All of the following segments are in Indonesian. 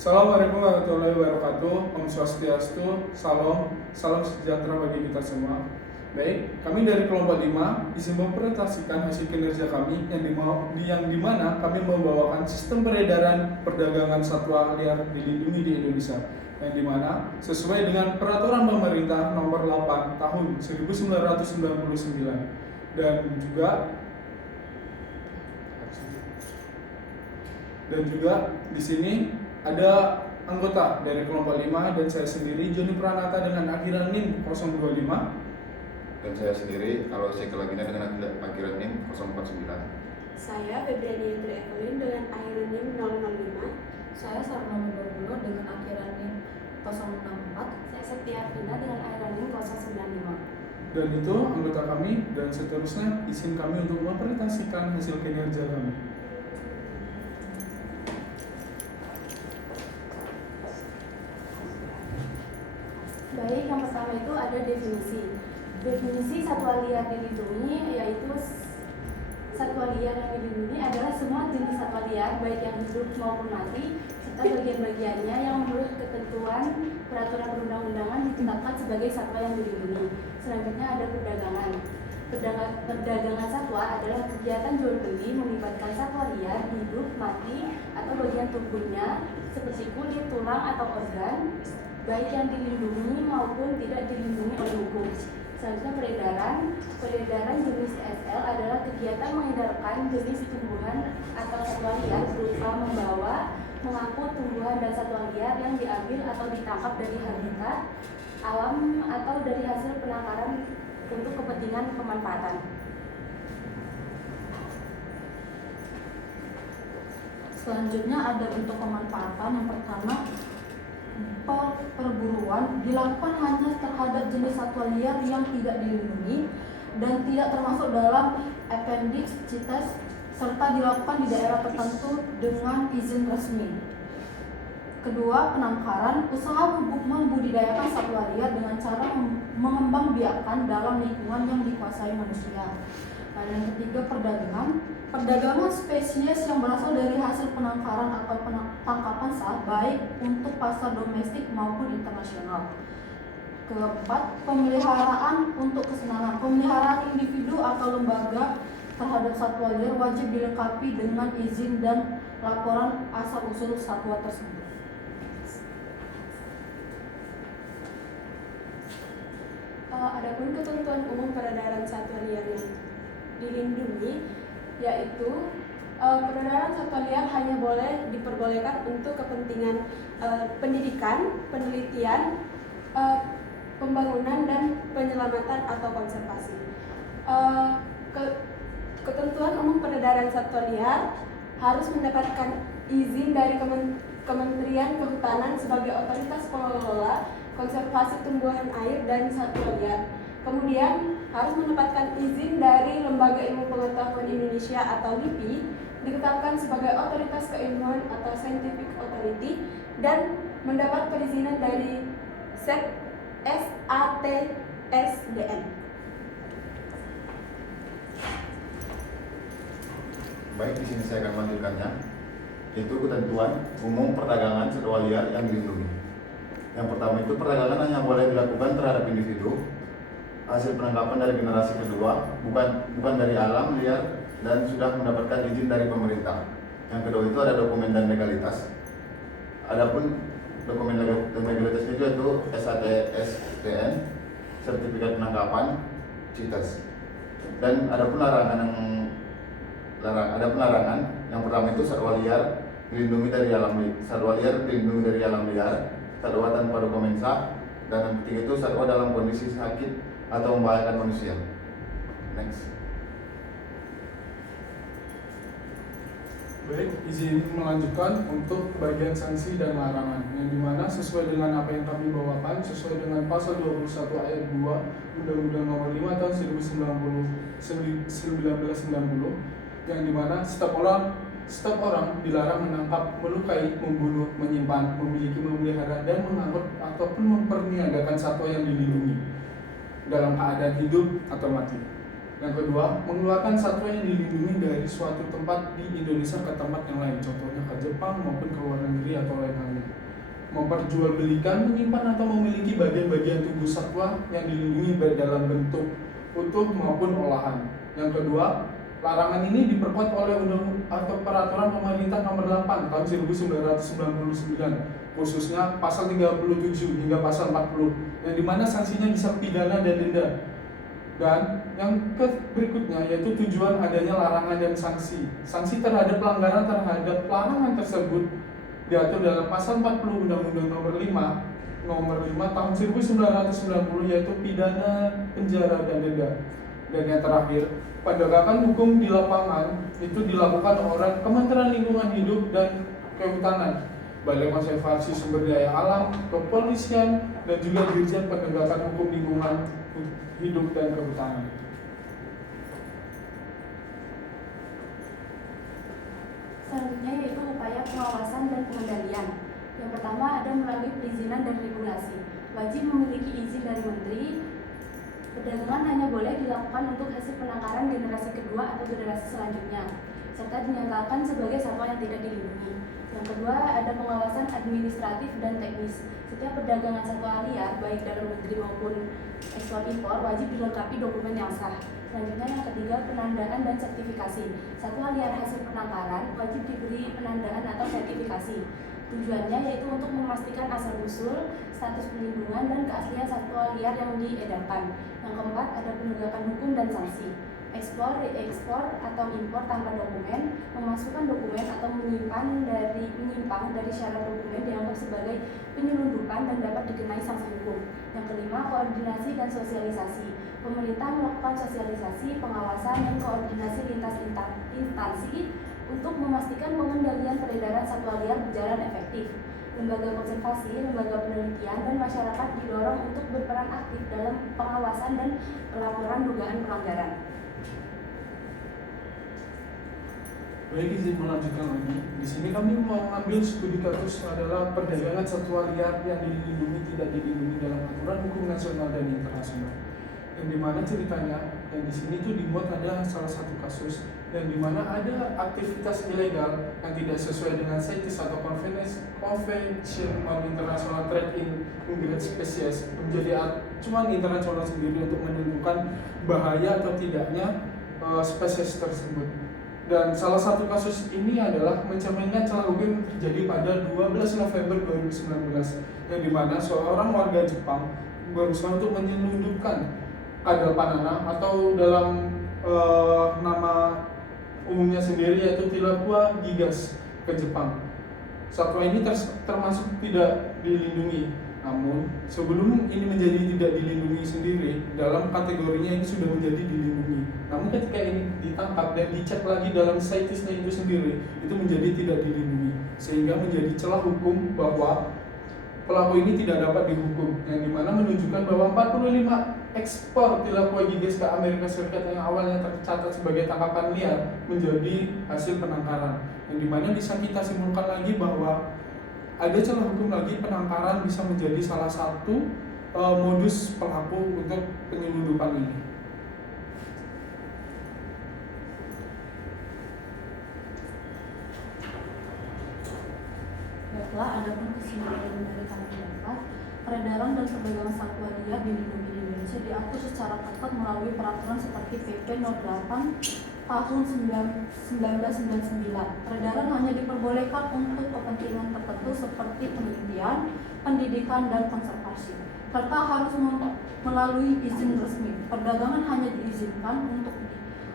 Assalamualaikum warahmatullahi wabarakatuh. Om Swastiastu, salam sejahtera bagi kita semua. Baik, kami dari kelompok 5 izin mempresentasikan hasil kinerja kami yang dimana kami membawakan sistem peredaran perdagangan satwa liar dilindungi di Indonesia, yang dimana sesuai dengan peraturan pemerintah nomor 8 tahun 1999 dan juga di sini ada anggota dari kelompok 5 dan saya sendiri Joni Pranata dengan akhiran NIM 025 dan saya sendiri kalau Lagina dengan akhiran NIM 049. Saya Febriani Yentri Evelyn dengan akhiran NIM 005. Saya Sarno Berbulo dengan akhiran NIM 064. Saya Setia Fina dengan akhiran NIM 095. Dan itu anggota kami, dan seterusnya izin kami untuk mempresentasikan hasil kinerja kami. Baik, yang pertama itu ada definisi. Definisi satwa liar dilindungi yaitu satwa liar yang dilindungi adalah semua jenis satwa liar baik yang hidup maupun mati serta bagian-bagiannya yang menurut ketentuan peraturan perundang-undangan ditetapkan sebagai satwa yang dilindungi. Selanjutnya ada perdagangan. Perdagangan satwa adalah kegiatan jual beli melibatkan satwa liar hidup, mati atau bagian tubuhnya seperti kulit, tulang atau organ baik yang dilindungi maupun tidak dilindungi oleh hukum. Selanjutnya peredaran jenis SL adalah kegiatan mengedarkan jenis tumbuhan atau satwa liar berupa membawa, mengangkut tumbuhan dan satwa liar yang diambil atau ditangkap dari habitat alam atau dari hasil penangkaran untuk kepentingan pemanfaatan. Selanjutnya ada bentuk pemanfaatan. Yang pertama, perburuan dilakukan hanya terhadap jenis satwa liar yang tidak dilindungi dan tidak termasuk dalam appendix CITES serta dilakukan di daerah tertentu dengan izin resmi. Kedua, penangkaran, usaha membudidayakan satwa liar dengan cara mengembangbiakkan dalam lingkungan yang dikuasai manusia. Dan yang ketiga, perdagangan spesies yang berasal dari hasil penangkaran atau tangkapan sah baik untuk pasar domestik maupun internasional. Keempat, pemeliharaan untuk kesenangan. Pemeliharaan individu atau lembaga terhadap satwa liar wajib dilengkapi dengan izin dan laporan asal-usul satwa tersebut. Adapun ketentuan umum peredaran satwa liar yang dilindungi yaitu peredaran satwa liar hanya boleh diperbolehkan untuk kepentingan pendidikan, penelitian, pembangunan dan penyelamatan atau konservasi. Ketentuan umum peredaran satwa liar harus mendapatkan izin dari Kementerian Kehutanan sebagai otoritas pengelola konservasi tumbuhan air dan satwa liar. Kemudian harus mendapatkan izin dari Lembaga Ilmu Pengetahuan Indonesia atau LIPI, ditetapkan sebagai otoritas keilmuan atau scientific authority, dan mendapat perizinan dari SATSDN. Baik, di sini saya akan melanjutkannya. Itu ketentuan umum perdagangan satwa liar yang dilindungi. Yang pertama itu perdagangan hanya boleh dilakukan terhadap individu hasil penangkapan dari generasi kedua, bukan dari alam liar dan sudah mendapatkan izin dari pemerintah. Yang kedua itu ada dokumen dan legalitas. Adapun dokumen dan legalitas itu yaitu SATSDN, sertifikat penangkapan, CITES. Dan ada larangan yang pertama itu satwa liar dilindungi dari alam liar, satwa tanpa dokumen sah, dan yang ketiga itu satwa dalam kondisi sakit atau membahayakan manusia. Next. Baik, izin melanjutkan untuk bagian sanksi dan larangan, yang dimana sesuai dengan apa yang kami bawakan, sesuai dengan pasal 21 ayat 2 Undang-Undang Nomor 5 tahun 1990, yang dimana setiap orang dilarang menangkap, melukai, membunuh, menyimpan, memiliki, memelihara, dan mengangkut ataupun memperniagakan satwa yang dilindungi dalam keadaan hidup atau mati. Yang kedua, mengeluarkan satwa yang dilindungi dari suatu tempat di Indonesia ke tempat yang lain, contohnya ke Jepang maupun ke luar negeri atau lain halnya. memperjualbelikan, menyimpan atau memiliki bagian-bagian tubuh satwa yang dilindungi baik dalam bentuk utuh maupun olahan. Yang kedua, larangan ini diperkuat oleh undang atau peraturan pemerintah nomor 8 tahun 1999, khususnya pasal 37 hingga pasal 40, yang dimana sanksinya bisa pidana dan denda. Dan yang berikutnya yaitu tujuan adanya larangan dan sanksi. Sanksi terhadap pelanggaran terhadap larangan tersebut diatur dalam pasal 40 Undang-Undang nomor 5 tahun 1990, yaitu pidana, penjara, dan denda. Dan yang terakhir, penegakan hukum di lapangan itu dilakukan oleh Kementerian Lingkungan Hidup dan Kehutanan, Balai Konservasi Sumber Daya Alam, Kepolisian, dan juga Dirjen Penegakan Hukum Lingkungan Hidup dan Kehutanan. Selanjutnya yaitu upaya pengawasan dan pengendalian. Yang pertama ada melalui perizinan dan regulasi. Wajib memiliki izin dari Menteri. Perdagangan hanya boleh dilakukan untuk hasil penangkaran generasi kedua atau generasi selanjutnya, serta dinyatakan sebagai satwa yang tidak dilindungi. Yang kedua ada pengawasan administratif dan teknis. Setiap perdagangan satwa liar baik dalam negeri maupun ekspor impor wajib dilengkapi dokumen yang sah. Selanjutnya yang ketiga penandaan dan sertifikasi. Satwa liar hasil penangkaran wajib diberi penandaan atau sertifikasi. Tujuannya yaitu untuk memastikan asal-usul, status perlindungan, dan keaslian satwa liar yang diedarkan. Yang keempat ada penegakan hukum dan sanksi. Ekspor, reekspor, atau impor tanpa dokumen, memasukkan dokumen atau menyimpang dari syarat dokumen dianggap sebagai penyelundupan dan dapat dikenai sanksi hukum. Yang kelima, koordinasi dan sosialisasi. Pemerintah melakukan sosialisasi, pengawasan, dan koordinasi lintas instansi untuk memastikan pengendalian peredaran satwa liar berjalan efektif. Lembaga konservasi, lembaga penelitian, dan masyarakat didorong untuk berperan aktif dalam pengawasan dan pelaporan dugaan pelanggaran. Baik, izin melanjutkan lagi. Di sini kami mau mengambil studi kasus adalah perdagangan satwa liar yang dilindungi tidak dilindungi dalam aturan hukum nasional dan internasional. Yang dimana ceritanya, yang di sini tuh dibuat ada salah satu kasus dan dimana ada aktivitas ilegal yang tidak sesuai dengan CITES atau Convention on International Trade in Endangered Species, menjadi acuan internasional sendiri untuk menentukan bahaya atau tidaknya spesies tersebut. Dan salah satu kasus ini adalah mencerminkan celah hukum yang terjadi pada 12 November 2019, yang dimana seorang warga Jepang berusaha untuk menyelundupkan kadal panana atau dalam nama umumnya sendiri yaitu Tilapia gigas ke Jepang. Satwa ini termasuk tidak dilindungi. Namun sebelum ini menjadi tidak dilindungi sendiri, dalam kategorinya ini sudah menjadi dilindungi. Namun ketika ini ditangkap dan dicek lagi dalam CITES-nya itu sendiri, itu menjadi tidak dilindungi, sehingga menjadi celah hukum bahwa pelaku ini tidak dapat dihukum, yang dimana menunjukkan bahwa 45 ekspor Tilapia gigas ke Amerika Serikat yang awalnya tercatat sebagai tangkapan liar menjadi hasil penangkaran, yang dimana bisa kita simpulkan lagi bahwa ada celah hukum lagi, penangkaran bisa menjadi salah satu modus pelaku untuk penyelundupan ini. Baiklah, ada pun kesimpulan dari kami dapat, peredaran dan perdagangan satwa liar dilindungi di Indonesia diatur secara ketat melalui peraturan seperti PP 08 tahun 1999. Peredaran hanya diperbolehkan untuk kepentingan tertentu seperti penelitian, pendidikan, dan konservasi, serta harus melalui izin resmi. Perdagangan hanya diizinkan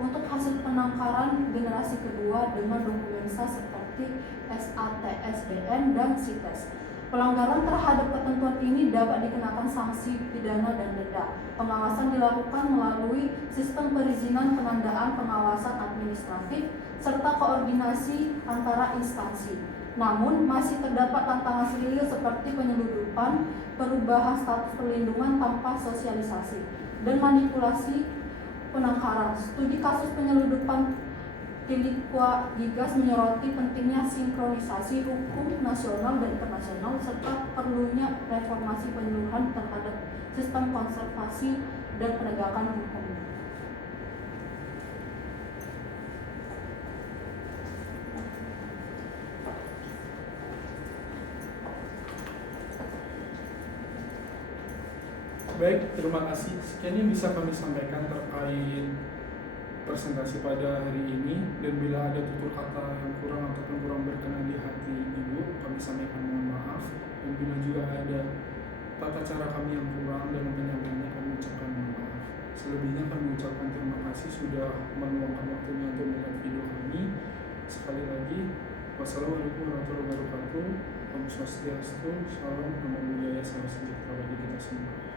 untuk hasil penangkaran generasi kedua dengan dokumen sah seperti SATSBN dan CITES. Pelanggaran terhadap ketentuan ini dapat dikenakan sanksi pidana dan denda. Pengawasan dilakukan melalui sistem perizinan, penandaan, pengawasan administratif, serta koordinasi antara instansi. Namun, masih terdapat tantangan serius seperti penyelundupan, perubahan status perlindungan tanpa sosialisasi, dan manipulasi penangkaran. Studi kasus penyelundupan Tilapia gigas menyoroti pentingnya sinkronisasi hukum nasional dan internasional serta perlunya reformasi penyeluruhan terhadap sistem konservasi dan penegakan hukum. Baik, terima kasih. Sekian yang bisa kami sampaikan terkait presentasi pada hari ini, dan bila ada tutur kata yang kurang ataupun kurang berkenan di hati Ibu, kami sampaikan mohon maaf. Dan bila juga ada tata cara kami yang kurang dalam penyampaiannya, kami ucapkan mohon maaf. Selebihnya kami ucapkan terima kasih sudah meluangkan waktunya untuk melihat video kami. Sekali lagi, wassalamualaikum warahmatullahi wabarakatuh. Om Swastiastu, salam, namo buddhaya, salam sejahtera bagi kita semua.